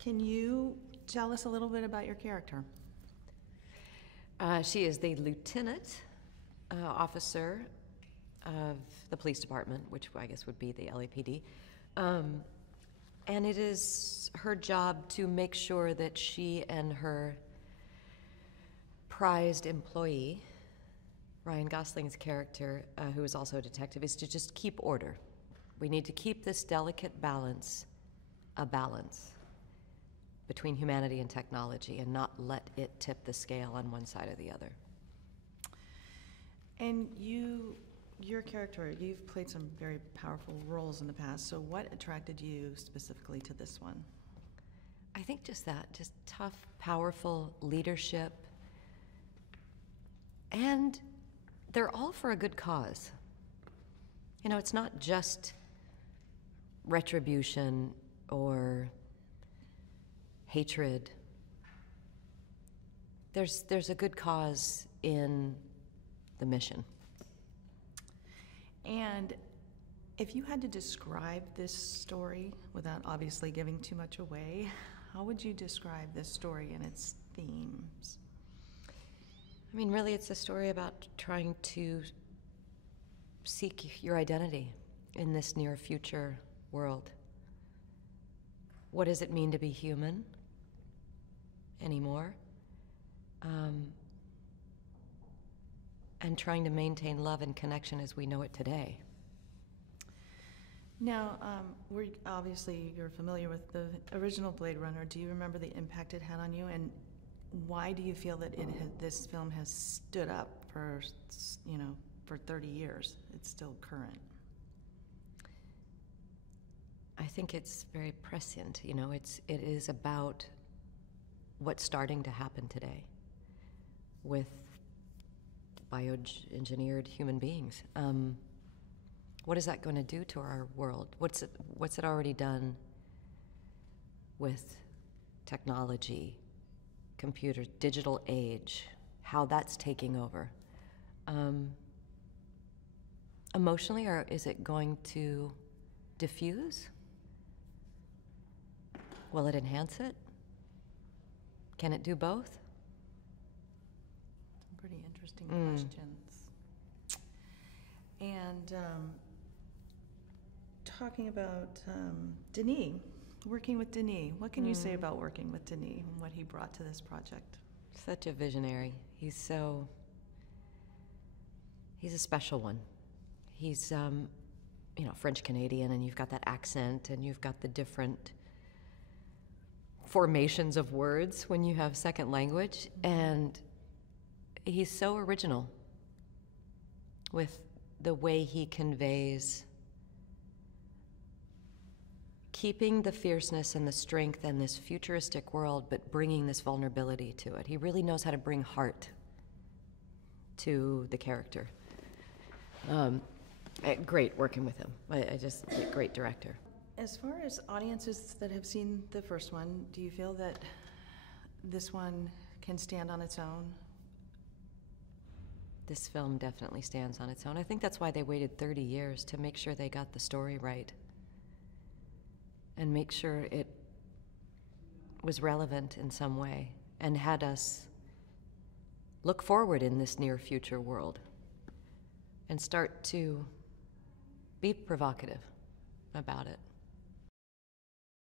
Can you tell us a little bit about your character? She is the lieutenant officer of the police department, which I guess would be the LAPD. And it is her job to make sure that she and her prized employee, Ryan Gosling's character, who is also a detective, is to just keep order. We need to keep this delicate balance a balance between humanity and technology and not let it tip the scale on one side or the other. And your character, you've played some very powerful roles in the past, so what attracted you specifically to this one? I think just that, just tough, powerful leadership. And they're all for a good cause. You know, it's not just retribution or hatred. There's a good cause in the mission. And if you had to describe this story, without obviously giving too much away, how would you describe this story and its themes? I mean, really, it's a story about trying to seek your identity in this near future world. What does it mean to be human anymore? And trying to maintain love and connection as we know it today. Now, obviously you're familiar with the original Blade Runner. Do you remember the impact it had on you, and why do you feel that this film has stood up for 30 years? It's still current. I think it's very prescient. You know, it is about what's starting to happen today with bioengineered human beings. What is that going to do to our world? What's it already done with technology, computers, digital age, how that's taking over? Emotionally, or is it going to diffuse? Will it enhance it? Can it do both? Pretty interesting questions. And talking about Denis, working with Denis, what can you say about working with Denis and what he brought to this project? Such a visionary. He's a special one. He's French Canadian, and you've got that accent, and you've got the different formations of words when you have second language, and he's so original with the way he conveys keeping the fierceness and the strength and this futuristic world, but bringing this vulnerability to it. He really knows how to bring heart to the character. Great working with him. Great director. As far as audiences that have seen the first one, do you feel that this one can stand on its own? This film definitely stands on its own. I think that's why they waited 30 years, to make sure they got the story right and make sure it was relevant in some way and had us look forward in this near future world and start to be provocative about it.